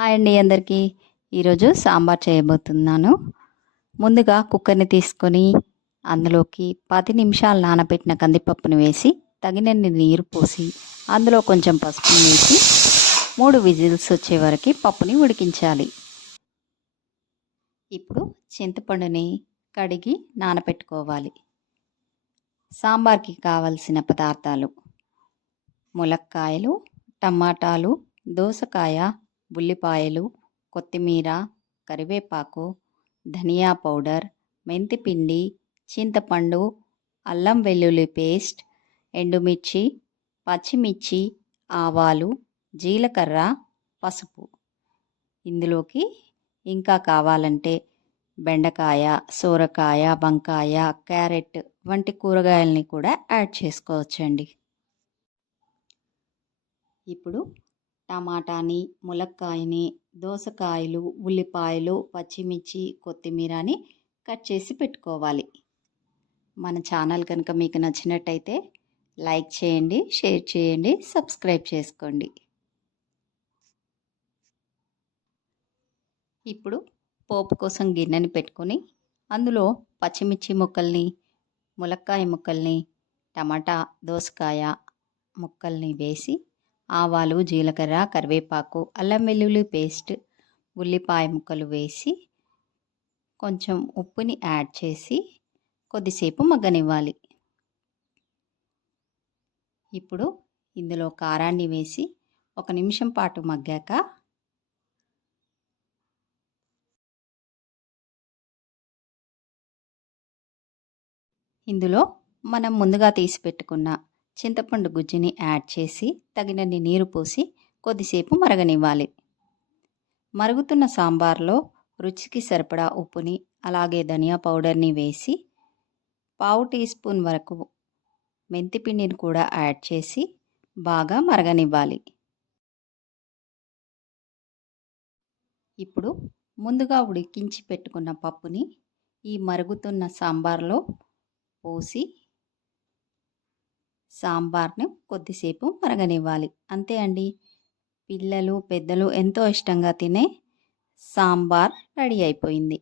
Hi అండి అందరికీ. ఈరోజు సాంబార్ చేయబోతున్నాను. ముందుగా కుక్కర్ని తీసుకొని అందులోకి పది నిమిషాలు నానబెట్టిన కందిపప్పును వేసి తగినన్ని నీరు పోసి అందులో కొంచెం పసుపుని వేసి మూడు విజిల్స్ వచ్చే వరకు పప్పుని ఉడికించాలి. ఇప్పుడు చింతపండుని కడిగి నానబెట్టుకోవాలి. సాంబార్కి కావలసిన పదార్థాలు ములక్కాయలు టమాటాలు దోసకాయ ఉల్లిపాయలు కొత్తిమీర కరివేపాకు ధనియా పౌడర్ మెంతిపిండి చింతపండు అల్లం వెల్లుల్లి పేస్ట్ ఎండుమిర్చి పచ్చిమిర్చి ఆవాలు జీలకర్ర పసుపు. ఇందులోకి ఇంకా కావాలంటే బెండకాయ సోరకాయ వంకాయ క్యారెట్ వంటి కూరగాయలని కూడా యాడ్ చేసుకోవచ్చండి. ఇప్పుడు టమాటాని ములక్కాయని దోసకాయలు ఉల్లిపాయలు పచ్చిమిర్చి కొత్తిమీరని కట్ చేసి పెట్టుకోవాలి. మన ఛానల్ కనుక మీకు నచ్చినట్టయితే లైక్ చేయండి షేర్ చేయండి సబ్స్క్రైబ్ చేసుకోండి. ఇప్పుడు పోపు కోసం గిన్నెని పెట్టుకొని అందులో పచ్చిమిర్చి ముక్కల్ని ములక్కాయ ముక్కల్ని టమాటా దోసకాయ ముక్కల్ని వేసి ఆవాలు జీలకర్ర కరివేపాకు అల్లం వెల్లుల్లి పేస్ట్ ఉల్లిపాయ ముక్కలు వేసి కొంచెం ఉప్పుని యాడ్ చేసి కొద్దిసేపు మగ్గనివ్వాలి. ఇప్పుడు ఇందులో కారాన్ని వేసి ఒక నిమిషం పాటు మగ్గాక ఇందులో మనం ముందుగా తీసి పెట్టుకున్న చింతపండు గుజ్జుని యాడ్ చేసి తగినన్ని నీరు పోసి కొద్దిసేపు మరగనివ్వాలి. మరుగుతున్న సాంబార్లో రుచికి సరిపడా ఉప్పుని అలాగే ధనియా పౌడర్ని వేసి పావు టీ స్పూన్ వరకు మెంతిపిండిని కూడా యాడ్ చేసి బాగా మరగనివ్వాలి. ఇప్పుడు ముందుగా ఉడికించి పెట్టుకున్న పప్పుని ఈ మరుగుతున్న సాంబార్లో పోసి సాంబార్ని కొద్దిసేపు మరగనివ్వాలి. అంతే అండి. పిల్లలు పెద్దలు ఎంతో ఇష్టంగా తినే సాంబార్ రెడీ అయిపోయింది.